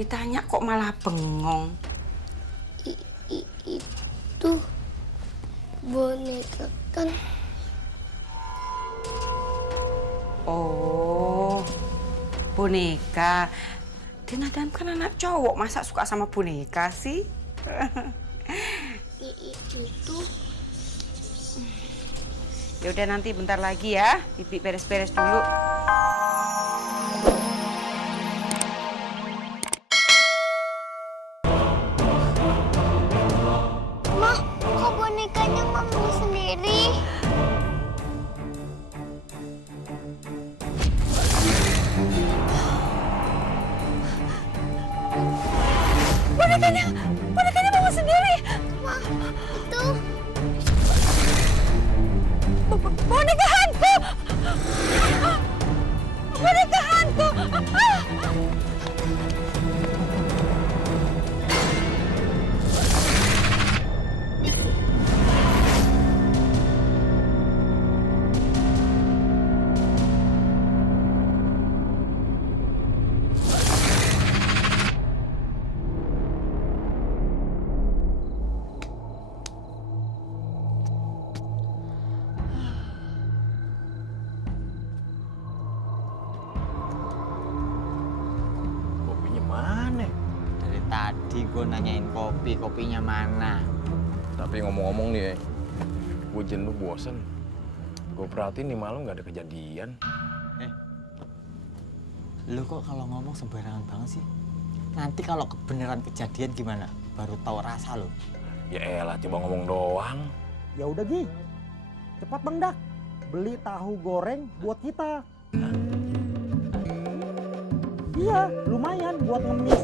Ditanya kok malah bengong. Itu boneka kan. Oh, boneka. Dina Dan kan anak cowok, masa suka sama boneka sih? Itu. Ya udah nanti bentar lagi ya, Bibi beres-beres dulu. Ma, kok bonekanya ngomong sendiri? Bonekanya mama sendiri. Ma, itu. Boneka hantu. Boneka hantu. Kopinya mana? Dari tadi gue nanyain kopinya mana. Tapi ngomong-ngomong nih, gue jenuh bosen. Gue perhatiin nih malam gak ada kejadian. Lu kok kalau ngomong sembarangan banget sih? Nanti kalau beneran kejadian gimana? Baru tahu rasa lo. Ya elah, coba ngomong doang. Ya udah Gi, cepat Bang Dak, beli tahu goreng buat kita. Iya, lumayan buat ngemis.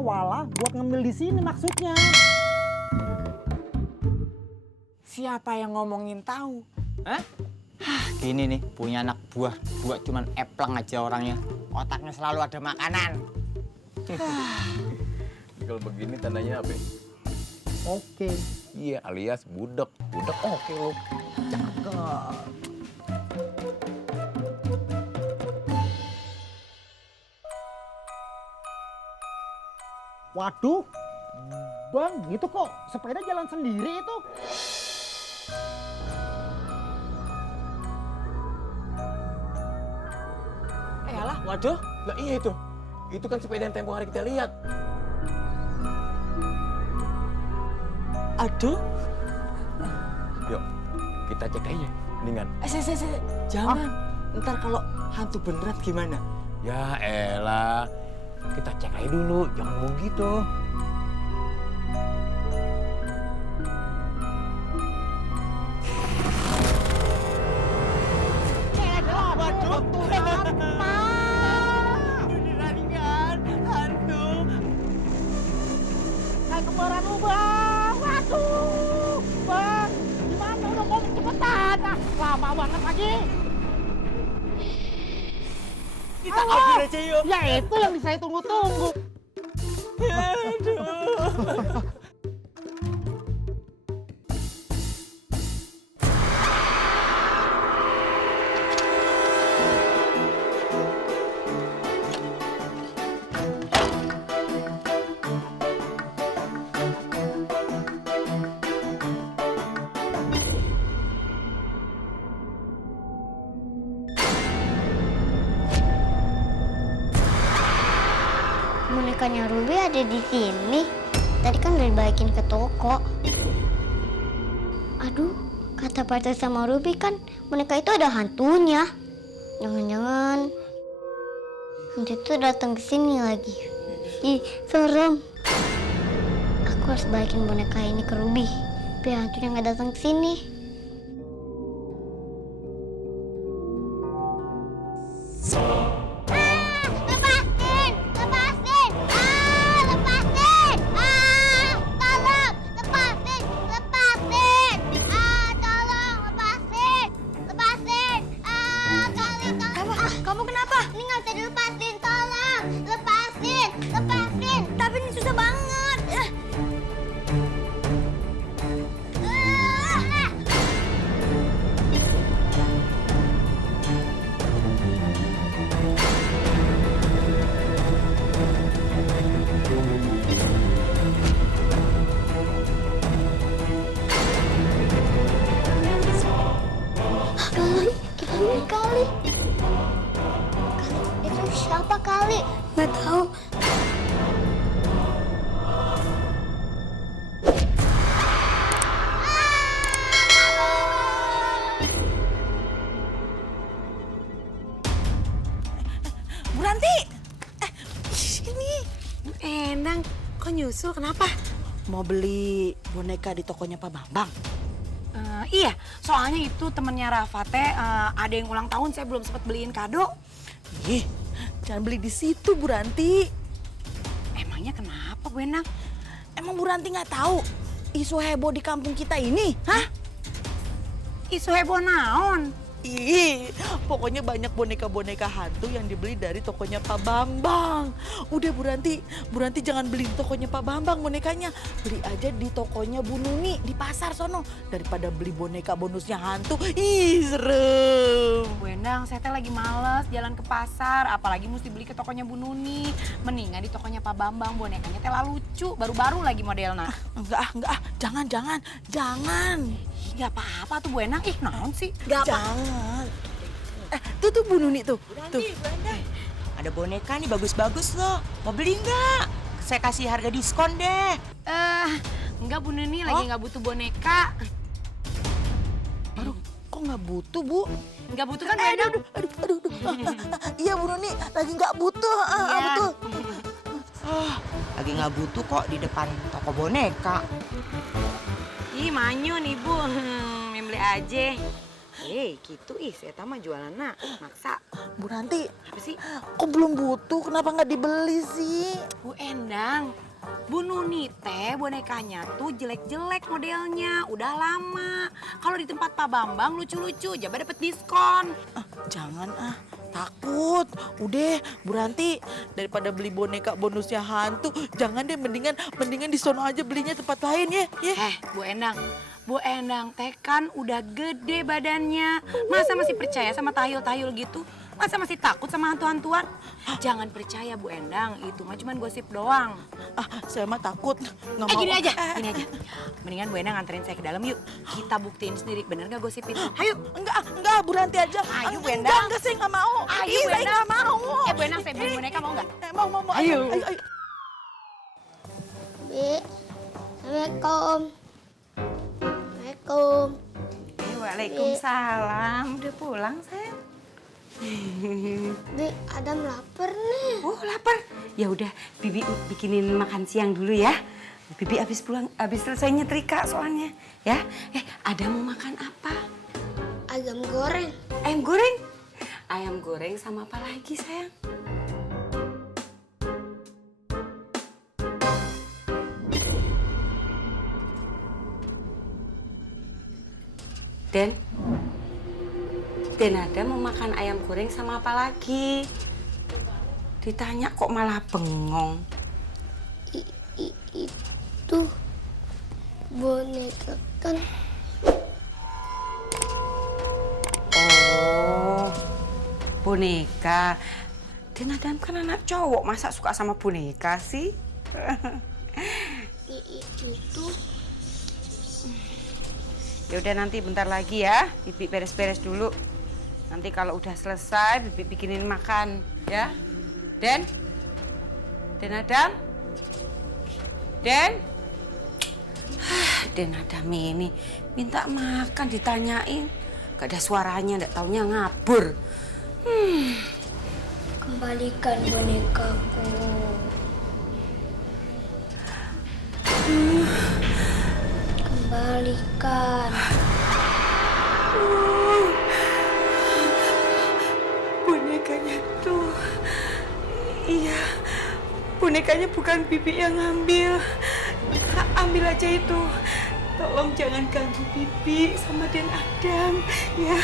Walah, buat ngemil di sini maksudnya. Siapa yang ngomongin tahu? Hah? Gini nih, punya anak buah cuman epleng aja orangnya. Otaknya selalu ada makanan. Kalau begini tandanya apa? Oke. Iya, alias budek. Budek oke lo. Cakep. Waduh, Bang, itu kok sepeda jalan sendiri itu? Alah, waduh. Lah iya itu. Itu kan sepeda yang tempo hari kita lihat. Aduh. Yuk, kita cek aja. Mendingan. Jangan. Ntar kalau hantu beneran gimana? Ya elah. Kita cek aja dulu. Jangan ngomong gitu. Kayak kembaran lu, Bang. Waduh, Bang. Gimana udah ngomong cepetan? Lama banget lagi. Kita kabur aja yuk. Ya itu yang saya tunggu-tunggu. Bonekanya Ruby ada di sini. Tadi kan udah dibalikin ke toko. Aduh, kata Pak sama Ruby kan boneka itu ada hantunya. Jangan-jangan hantu itu datang ke sini lagi. Ih, serem. Aku harus balikin boneka ini ke Ruby biar hantunya nggak datang ke sini. Lepasin! Lepasin! Lepasin! Tolong! Lepasin! Lepasin! Tolong! Lepasin! Lepasin! Tolong! Kamu kenapa? Ini nggak bisa dilepasin, tolong! Lepasin! Lepasin! Tapi ini susah banget. Kali itu siapa Kali? Nggak tahu. Bu Ranti! Ini. Endang, kok nyusul kenapa? Mau beli boneka di tokonya Pak Bambang. Iya, soalnya itu temennya Rafa teh ada yang ulang tahun, saya belum sempat beliin kado. Ih, jangan beli di situ Bu Ranti. Emangnya kenapa Bu Endang? Emang Bu Ranti nggak tahu isu heboh di kampung kita ini? Hah? Isu heboh naon? Ih, pokoknya banyak boneka-boneka hantu yang dibeli dari tokonya Pak Bambang. Udah Bu Ranti jangan beli di tokonya Pak Bambang bonekanya. Beli aja di tokonya Bu Nuni di pasar sono. Daripada beli boneka bonusnya hantu, ih serem. Bu Endang, saya teh lagi males jalan ke pasar, apalagi mesti beli ke tokonya Bu Nuni. Mendingan di tokonya Pak Bambang, bonekanya teh lucu, baru-baru lagi modelnya. Enggak, jangan. Ih, gak apa-apa tuh Bu Endang, ih naon sih? Jangan. Tuh Bu Nuni tuh. Tuh. Ada boneka nih bagus-bagus loh. Mau beli nggak? Saya kasih harga diskon deh. Enggak Bu Nuni, lagi nggak butuh boneka. Aduh, kok nggak butuh Bu? Nggak butuh kan Bu Endang? Aduh. Iya Bu Nuni, lagi nggak butuh. Iya. Betul. Lagi nggak butuh kok di depan toko boneka. Ih, manyun Ibu. Beli aja. Gitu saya mah jualan maksa. Bu Ranti, Apa sih? kok belum butuh? Kenapa nggak dibeli sih? Bu Endang, Bu Nuni teh bonekanya tuh jelek-jelek modelnya, udah lama. Kalau di tempat Pak Bambang lucu-lucu, jaba dapet diskon. Jangan takut. Udah Bu Ranti, daripada beli boneka bonusnya hantu, jangan deh, mendingan di sono aja belinya tempat lain ya. Bu Endang teh kan udah gede badannya. Masa masih percaya sama tahayul-tahayul gitu? Masa masih takut sama hantu-hantuan? Jangan percaya Bu Endang, itu mah cuma gosip doang. Saya mah takut. Nggak mau. Gini aja. Mendingan Bu Endang nganterin saya ke dalam yuk. Kita buktiin sendiri, bener gak gosip itu? Ayo. Enggak, Bu Ranti aja. Ayo, Bu Endang. Enggak, saya nggak mau. Ayo, Ih, Bu saya Endang. nggak mau. Bu Endang, saya beli boneka mau nggak? Mau. Ayo. Ayo. Bi, Assalamualaikum. Waalaikumsalam. Udah pulang, sayang? Bi, Adam lapar nih. Oh, lapar. Ya udah, Bibi bikinin makan siang dulu ya. Bibi habis selesai nyetrika soalnya, ya. Ada mau makan apa? Ayam goreng. Ayam goreng? Ayam goreng sama apa lagi, sayang? Den ada mau makan ayam goreng sama apa lagi? Ditanya kok malah bengong. Itu boneka kan. Oh, boneka. Den Adam kan anak cowok, masa suka sama boneka sih? Itu Ya udah, nanti bentar lagi ya, Bibi beres-beres dulu. Nanti kalau udah selesai, Bibi bikinin makan, ya. Den Adam? Den Adam ini minta makan ditanyain. Gak ada suaranya, gak taunya ngabur. kembalikan bonekaku. Kembalikan. Bonekanya tuh, iya, bonekanya bukan Bibi yang ngambil. Ambil aja itu. Tolong jangan ganggu Bibi sama Den Adam, ya.